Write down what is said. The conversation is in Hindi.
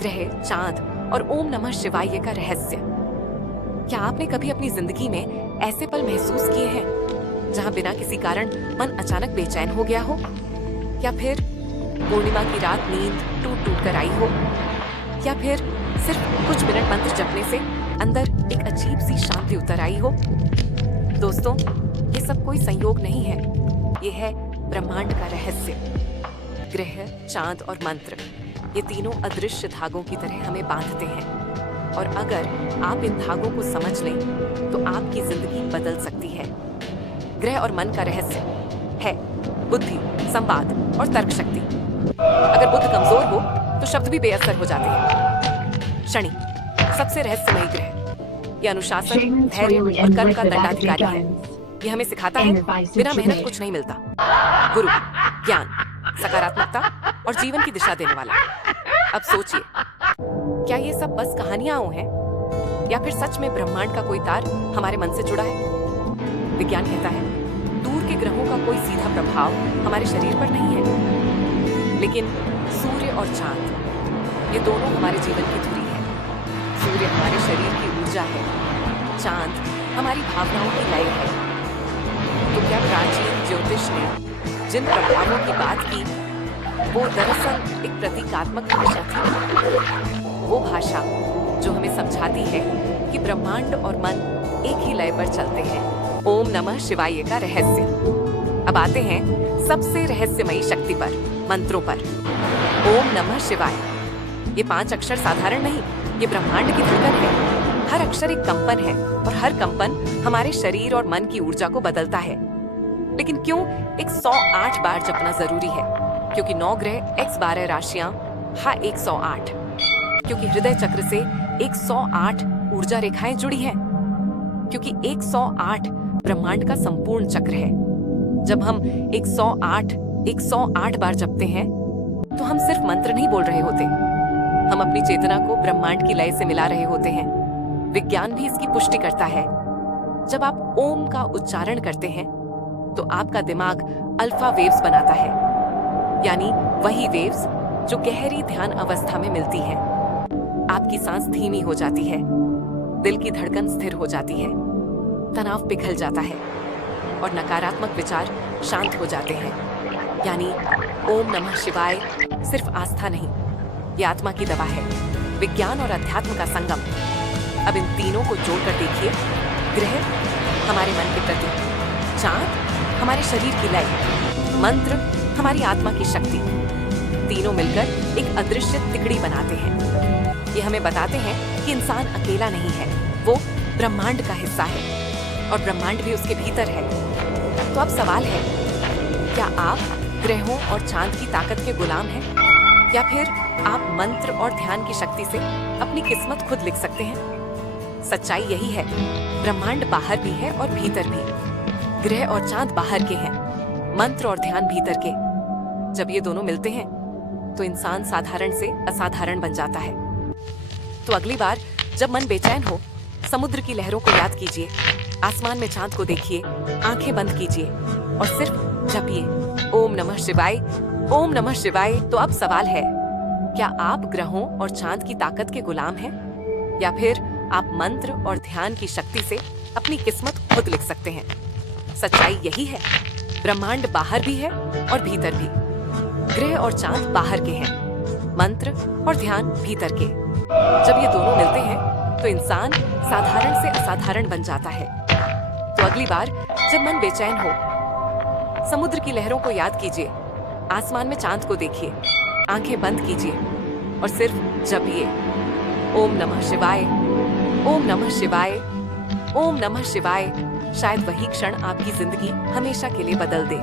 ग्रह, चांद और ओम नमः शिवाय का रहस्य। क्या आपने कभी अपनी जिंदगी में ऐसे पल महसूस किए हैं जहां बिना किसी कारण मन अचानक बेचैन हो गया हो, या फिर पूर्णिमा की रात नींद टूट टूट कर आई हो, या फिर सिर्फ कुछ मिनट मंत्र जपने से अंदर एक अजीब सी शांति उतर आई हो? दोस्तों, ये सब कोई संयोग नहीं है, ये है ब्रह्मांड का रहस्य। ग्रह, चांद और मंत्र, ये तीनों अदृश्य धागों की तरह हमें बांधते हैं, और अगर आप इन धागों को समझ लें तो आपकी जिंदगी बदल सकती है। ग्रह और मन का रहस्य है बुद्धि, संवाद और तर्क शक्ति। अगर बुद्ध कमजोर हो तो शब्द भी बेअसर हो जाते हैं। शनि, सबसे रहस्यमयी ग्रह, ये अनुशासन, धैर्य और कर्म का दंडाधिकारी है। ये हमें सिखाता है बिना मेहनत कुछ नहीं मिलता। गुरु, ज्ञान, सकारात्मकता और जीवन की दिशा देने वाला। अब सोचिए, क्या ये सब बस कहानियां हैं, या फिर सच में ब्रह्मांड का कोई तार हमारे मन से जुड़ा है? विज्ञान कहता है दूर के ग्रहों का कोई सीधा प्रभाव हमारे शरीर पर नहीं है, लेकिन सूर्य और चांद, ये दोनों हमारे जीवन की धुरी है। सूर्य हमारे शरीर की ऊर्जा है, चांद हमारी भावनाओं की लय है। तो क्या प्राचीन ज्योतिष ने जिन प्रभावों की बात की, वो दरअसल एक प्रतीकात्मक भाषा थी। वो भाषा जो हमें समझाती है कि ब्रह्मांड और मन एक ही लय पर चलते हैं। ओम नमः शिवाय का रहस्य। अब आते हैं सबसे रहस्यमयी शक्ति पर, मंत्रों पर। ओम नमः शिवाय, ये 5 अक्षर साधारण नहीं, ये ब्रह्मांड की धड़कन है। हर अक्षर एक कंपन है, और हर कंपन हमारे शरीर और मन की ऊर्जा को बदलता है। लेकिन क्यों 108 बार जपना जरूरी है? क्योंकि 9 ग्रह, x12 राशियां, 108। क्योंकि हृदय चक्र से 108 ऊर्जा रेखाएं जुड़ी हैं। क्योंकि 108 ब्रह्मांड का संपूर्ण चक्र है। जब हम 108 बार जपते हैं तो हम सिर्फ मंत्र नहीं बोल रहे होते, हम अपनी चेतना को ब्रह्मांड की लय से मिला रहे होते हैं। विज्ञान भी इसकी पुष्टि करता है। जब आप ओम का उच्चारण करते हैं तो आपका दिमाग अल्फा वेव्स बनाता है, यानी वही वेव्स जो गहरी ध्यान अवस्था में मिलती है। आपकी सांस धीमी हो जाती है, दिल की धड़कन स्थिर हो जाती है, तनाव पिघल जाता है और नकारात्मक विचार शांत हो जाते हैं। यानी ओम नमः शिवाय सिर्फ आस्था नहीं, ये आत्मा की दवा है, विज्ञान और अध्यात्म का संगम। अब इन तीनों को जोड़कर देखिए। ग्रह हमारे मन के प्रति, चांद हमारे शरीर की लय, मंत्र हमारी आत्मा की शक्ति। तीनों मिलकर एक अदृश्य तिकड़ी बनाते हैं। ये हमें बताते हैं कि इंसान अकेला नहीं है, वो ब्रह्मांड का हिस्सा है, और ब्रह्मांड भी उसके भीतर है। तो अब सवाल है, क्या आप ग्रहों और चांद की ताकत के गुलाम हैं, या फिर आप मंत्र और ध्यान की शक्ति से अपनी किस्मत खुद लिख सकते हैं? सच्चाई यही है, ब्रह्मांड बाहर भी है और भीतर भी। ग्रह और चांद बाहर के हैं, मंत्र और ध्यान भीतर के। जब ये दोनों मिलते हैं तो इंसान साधारण से असाधारण बन जाता है। तो अगली बार जब मन बेचैन हो, समुद्र की लहरों को याद कीजिए, आसमान में चांद को देखिए, आंखें बंद कीजिए और सिर्फ जपिए ओम नमः शिवाय, ओम नमः शिवाय। तो अब सवाल है, क्या आप ग्रहों और चांद की ताकत के गुलाम हैं, या फिर आप मंत्र और ध्यान की शक्ति से अपनी किस्मत खुद लिख सकते हैं? सच्चाई यही है, ब्रह्मांड बाहर भी है और भीतर भी। ग्रह और चांद बाहर के हैं, मंत्र और ध्यान भीतर के। जब ये दोनों मिलते हैं तो इंसान साधारण से असाधारण बन जाता है। तो अगली बार जब मन बेचैन हो, समुद्र की लहरों को याद कीजिए, आसमान में चांद को देखिए, आंखें बंद कीजिए और सिर्फ जपिए ओम नमः शिवाय, ओम नमः शिवाय, ओम नमः शिवाय। शायद वही क्षण आपकी जिंदगी हमेशा के लिए बदल दे।